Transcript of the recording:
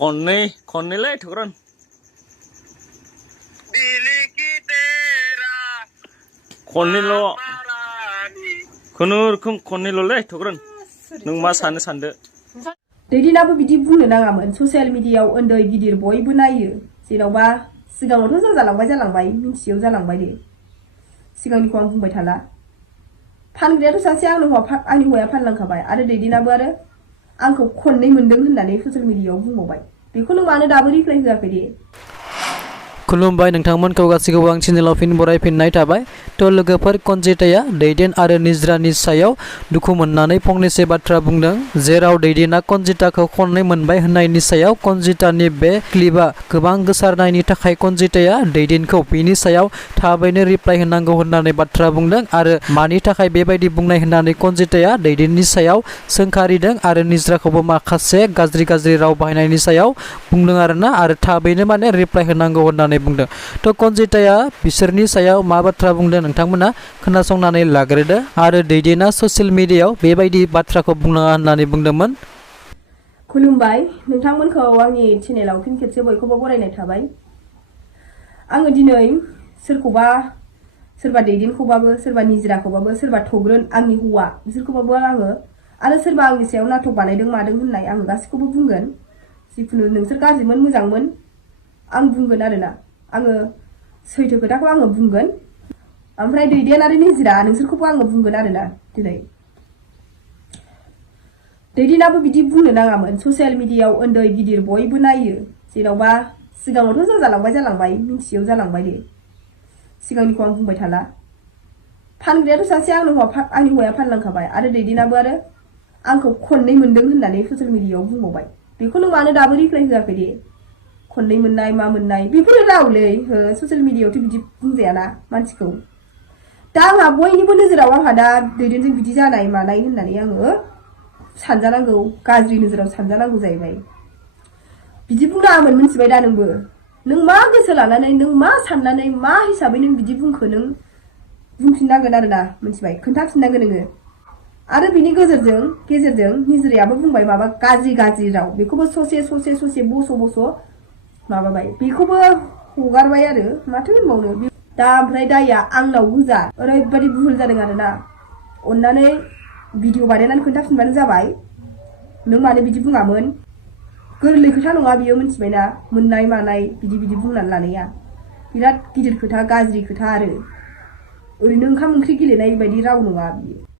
खननैलाय थुग्रोन खननैल' खुनुरुखुम खननैल'लै थुग्रोन नों मा सानदो दैदेनाबो बिदि बुंनो नाङामोन ससियेल मिडियायाव उन्दै गिदिर बयबो नायो जेन'बा सिगाङावथ' जालांबाय मिथियैयाव जालांबाय दे सिगांनिखौ आं बुंबाय थाला फानग्रायाथ' सासे आंनि हौवाया फानलांखाबाय आरो दैदेनाबो आरो आंखौ खननै मोनदों होननानै ससियेल मिडियायाव बुंबावबाय बेखौ नों मानो दाबो रिप्लाइ होआखै दे खुलुमबाय नोंथांमोनखौ गासैखौबो आं चेनेलाव फिन बरायफिननाय थाबाय थ' लोगोफोर कनजिताया दैदेन आरो निजरानि सायाव दुखु मोननानै फंनैसो बाथ्रा बुंदों जेराव दैदेना कनजिताखौ खननै मोनबाय होननायनि सायाव कनजितानि बे क्लिपआ गोबां गोसारनायनि थाखाय कनजिताया दैदेनखौ बिनि सायाव थाबैनो रिप्लाइ होनांगौ होननानै बाथ्रा बुंदों आरो मानि थाखाय बेबायदि बुंनाय होननानै कनजिताया दैदेननि सायाव सोंखारिदों आरो निजराखौबो माखासे गाज्रि राव बाहायनायनि सायाव बुंदों आरोना आरो थाबैनो माने रिप्लाइ होनांगौ होननानै बुंदों थ' कनजिताया बिसोरनि सायाव मा बाथ्रा बुंदों नोंथांमोना खोनासंनानै लाग्रोदो आरो दैदेना ससियेल मिडियायाव बेबायदि बाथ्राखौ बुंनाङा होननानै बुंदोंमोन। खुलुमबाय नोंथांमोनखौ आंनि चेनेलाव फिन खेबसे बयखौबो बरायनाय थाबाय आङो दिनै सोरबा दैदेनखौबाबो सोरबा निजराखौबाबो सोरबा थग्रोन आंनि हौवा बिसोरखौबाबो आङो आरो सोरबा आंनि सायाव नाटक बानायदों मादों होननाय आङो गासैखौबो बुंगोन जिखुनु नोंसोर गाज्रिमोन मोजांमोन आं बुंगोन आरोना आङो सैथो खोथाखौ आङो बुंगोन ओमफ्राय दैदेन आरो निजरा नोंसोरखौबो आङो बुंगोन आरोना दिनै दैदेनाबो बिदि बुंनो नाङामोन ससियेल मिडियायाव उन्दै गिदिर बयबो नायो जेन'बा सिगाङावथ' जालांबाय मिथियैयाव जालांबाय दे सिगांनिखौ आं बुंबाय थाला फानग्रायाथ' सासे आंनि हौवाया फानलांखाबाय आरो दैदेनाबो आरो आंखौ खननै मोनदों होननानै ससियेल मिडियायाव बुंबावबाय बेखौ नों मानो दाबो रिप्लाइ होआखै दे खननै मोननाय मा मोननाय बेफोरो रावलै ससियेल मिडियायावथ' बिदि बुंजायाना मानसिखौ दा आंहा बयनिबो नोजोराव आंहा दा दैदेनजों बिदि जानाय मानाय होननानै आङो सानजानांगौ गाज्रि नोजोराव सानजानांगौ जाहैबाय बिदि बुंनाङामोन मिथिबाय दा नोंबो नों मा गोसो लानानै नों मा साननानै मा हिसाबै नों बिदि बुंखो नों बुंफिननांगोन आरोना मिथिबाय खोन्थाफिननांगोन नोङो आरो बिनि गेजेरजों निजरायाबो बुंबाय माबा गाज्रि राव बेखौबो ससे बस' माबाबाय बेखौबो हगारबाय आरो माथो होनबावनो दा ओमफ्राय दाया आंनाव गोजा ओरैबायदि भुल जादों आरोना अननानै भिडिअ बानायनानै खोन्थाफिनबानो जाबाय नों मानो बिदि बुङामोन गोरलै खोथा नङा बियो मिथिबायना मोननाय मानाय बिदि बुंनानै लानाया बिराद गिदिर खोथा गाज्रि खोथा आरो ओरैनो ओंखाम ओंख्रि गेलेनाय बायदि राव नङा बियो।